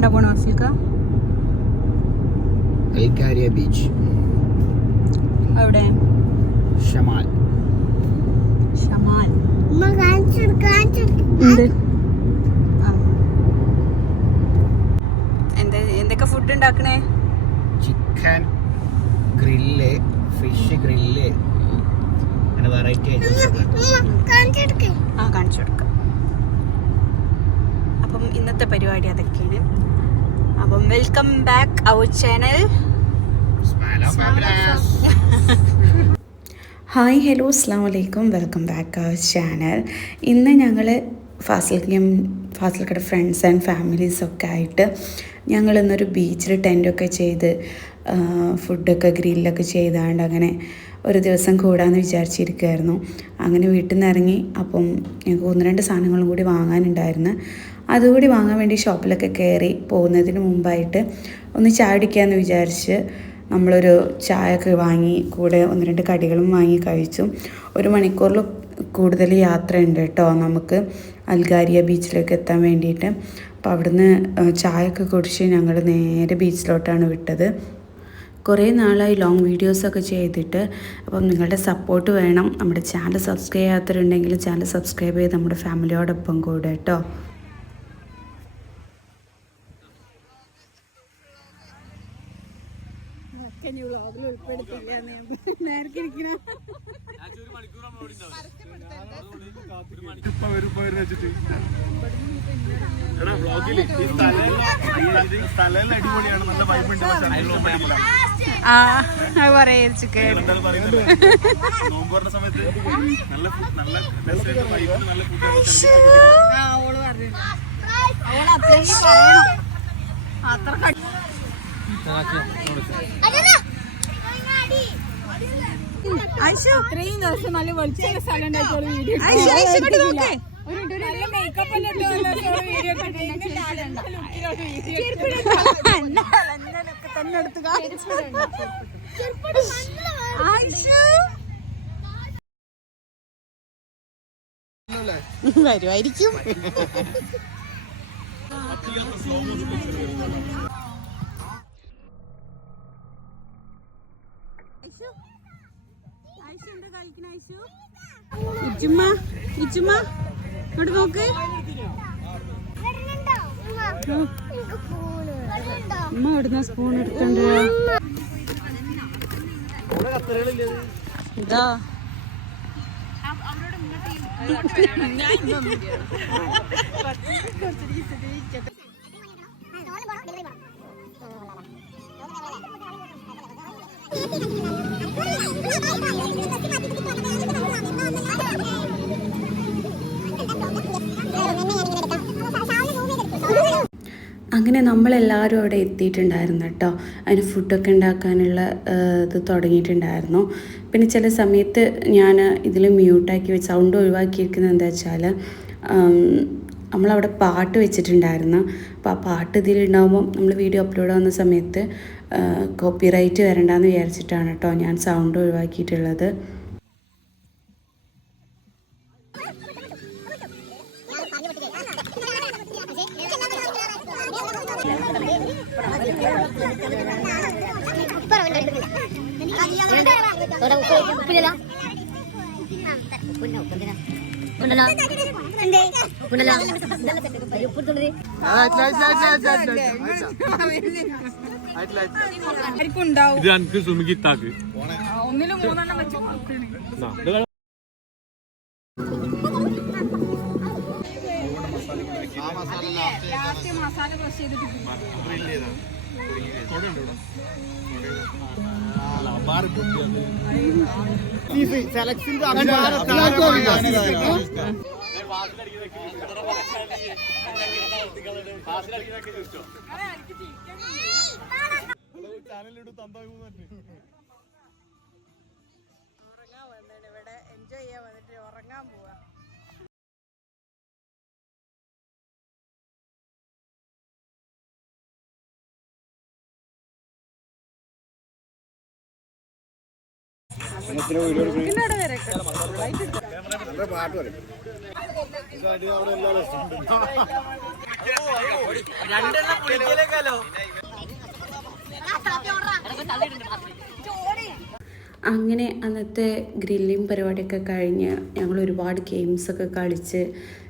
കണ്ടാ പോണ ഫാസിൽക്ക കൈക്കാരിയ ബീച്ച് അവിടെ? ഷമാൽ. ഷമാൽ. ഉമ്മ കാണിച്ചു കൊടുക്ക്, ഉണ്ട്. എന്താ എന്തൊക്കെ ഫുഡ് ഉണ്ടാക്കണേ? ചിക്കൻ ഗ്രില്ല് ഫിഷ് ഗ്രില്ല് അങ്ങനെ വെറൈറ്റി ഐറ്റംസ്. ആ കാണിച്ചു കൊടുക്കാം ഇന്നത്തെ പരിപാടി അതൊക്കെയാണ്. അപ്പം welcome back our channel. Hi hello അസ്സാം വലൈക്കും വെൽക്കം ബാക്ക് അവർ ചാനൽ ഇന്ന് ഞങ്ങൾ ഫാസിൽക്കും ഫാസിൽക്കയുടെ ഫ്രണ്ട്സ് ആൻഡ് ഫാമിലീസൊക്കെ ആയിട്ട് ഞങ്ങൾ ഇന്നൊരു ബീച്ചിൽ ടെന്റൊക്കെ ചെയ്ത് ഫുഡൊക്കെ ഗ്രില്ലൊക്കെ ചെയ്താണ്ട് അങ്ങനെ ഒരു ദിവസം കൂടാമെന്ന് വിചാരിച്ചിരിക്കുമായിരുന്നു അങ്ങനെ വീട്ടിൽ നിന്ന് ഇറങ്ങി അപ്പം ഞങ്ങൾക്ക് ഒന്ന് രണ്ട് സാധനങ്ങളും കൂടി വാങ്ങാനുണ്ടായിരുന്നു. അതുകൂടി വാങ്ങാൻ വേണ്ടി ഷോപ്പിലൊക്കെ കയറി പോകുന്നതിന് മുമ്പായിട്ട് ഒന്ന് ചായ കുടിക്കാമെന്ന് വിചാരിച്ച് നമ്മളൊരു ചായയൊക്കെ വാങ്ങി കൂടെ ഒന്ന് രണ്ട് കടികളും വാങ്ങി കഴിച്ചു. ഒരു മണിക്കൂറിൽ കൂടുതൽ യാത്രയുണ്ട് കേട്ടോ നമുക്ക് അൽഗാരിയ ബീച്ചിലേക്ക് എത്താൻ വേണ്ടിയിട്ട്. അപ്പോൾ അവിടുന്ന് ചായ ചായയൊക്കെ കുടിച്ച് ഞങ്ങൾ നേരെ ബീച്ചിലോട്ടാണ് വിട്ടത്. കുറേ നാളായി ലോങ് വീഡിയോസൊക്കെ ചെയ്തിട്ട്. അപ്പം നിങ്ങളുടെ സപ്പോർട്ട് വേണം. നമ്മുടെ ചാനൽ സബ്സ്ക്രൈബ് ചെയ്യാത്തവരുണ്ടെങ്കിൽ ചാനൽ സബ്സ്ക്രൈബ് ചെയ്ത് നമ്മുടെ ഫാമിലിയോടൊപ്പം കൂടെ കേട്ടോ. ൽ ഈ സ്ഥലമെല്ലാം- ഈ സ്ഥലമെല്ലാം അടിപൊളിയാണ്. നല്ല vibe ഉണ്ട്. പക്ഷെ അതിലൊന്നും പറ്റില്ല. ആ അത് പറയാ എന്താണ് പറയുന്നത്? നോമ്പ് പറഞ്ഞ സമയത്ത് നല്ല food- നല്ല രസമായിട്ട് vibe ൽ നല്ല food ആണ് ചെറുപ്പം അതല്ല. ഇത്രയും ദിവസം നല്ല വെളിച്ചുള്ള സ്ഥലം ഉണ്ടാക്കിയോളൂ വീഡിയോ വീഡിയോ ഇച്ചുമ്മ ഇച്ചുമ്മ ഇങ്ങോട്ട് നോക്ക്? ഉമ്മ, എവിടുന്ന സ്പൂൺ എടുക്കണ്ട് ഇതാ. അങ്ങനെ നമ്മളെല്ലാവരും അവിടെ എത്തിയിട്ടുണ്ടായിരുന്നു കേട്ടോ. അതിന് ഫുഡൊക്കെ ഉണ്ടാക്കാനുള്ള ഇത് തുടങ്ങിയിട്ടുണ്ടായിരുന്നു. പിന്നെ ചില സമയത്ത് ഞാൻ ഇതിൽ മ്യൂട്ടാക്കി വെച്ച് സൗണ്ട് ഒഴിവാക്കിയിരിക്കുന്നത് എന്താ വെച്ചാൽ നമ്മളവിടെ പാട്ട് വെച്ചിട്ടുണ്ടായിരുന്നു. അപ്പോൾ ആ പാട്ട് ഇതിലുണ്ടാകുമ്പോൾ നമ്മൾ വീഡിയോ അപ്ലോഡ് ആവുന്ന സമയത്ത് കോപ്പിറൈറ്റ് വരണ്ടെന്ന് വിചാരിച്ചിട്ടാണ് കേട്ടോ ഞാൻ സൗണ്ട് ഒഴിവാക്കിയിട്ടുള്ളത്. ആർക്കും ഉണ്ടാവും ഇത് എനിക്ക് സുമിക്ക് താക്ക് ഒന്നിലും മൂന്നെണ്ണം വെച്ച് നോക്കണേ ലാസ്റ്റ് മസാല ഉറങ്ങാൻ വന്നിട്ട് ഇവിടെ എൻജോയ് ചെയ്യാൻ വന്നിട്ട് ഉറങ്ങാൻ പോവാ. അങ്ങനെ അന്നത്തെ ഗ്രില്ലിംഗ് പരിപാടിയൊക്കെ കഴിഞ്ഞ് ഞങ്ങൾ ഒരുപാട് ഗെയിംസൊക്കെ കളിച്ച്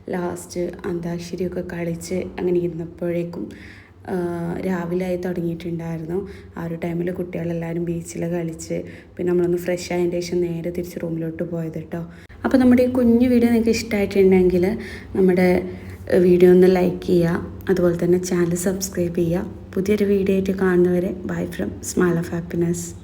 ലാസ്റ്റ് അന്താക്ഷരിയൊക്കെ കളിച്ച് അങ്ങനെ ഇരുന്നപ്പോഴേക്കും രാവിലെ തുടങ്ങിയിട്ടുണ്ടായിരുന്നു. ആ ഒരു ടൈമിൽ കുട്ടികളെല്ലാവരും ബീച്ചിൽ കളിച്ച് പിന്നെ നമ്മളൊന്ന് ഫ്രഷ് ആയതിന്റെ ശേഷം നേരെ തിരിച്ച് റൂമിലോട്ട് പോയത് കേട്ടോ അപ്പോൾ നമ്മുടെ ഈ കുഞ്ഞു വീഡിയോ നിങ്ങൾക്ക് ഇഷ്ടമായിട്ടുണ്ടെങ്കിൽ നമ്മുടെ വീഡിയോ ഒന്ന് ലൈക്ക് ചെയ്യുക അതുപോലെ തന്നെ ചാനൽ സബ്സ്ക്രൈബ് ചെയ്യുക. പുതിയൊരു വീഡിയോ ആയിട്ട് കാണുന്നവരെ bye from smile of happiness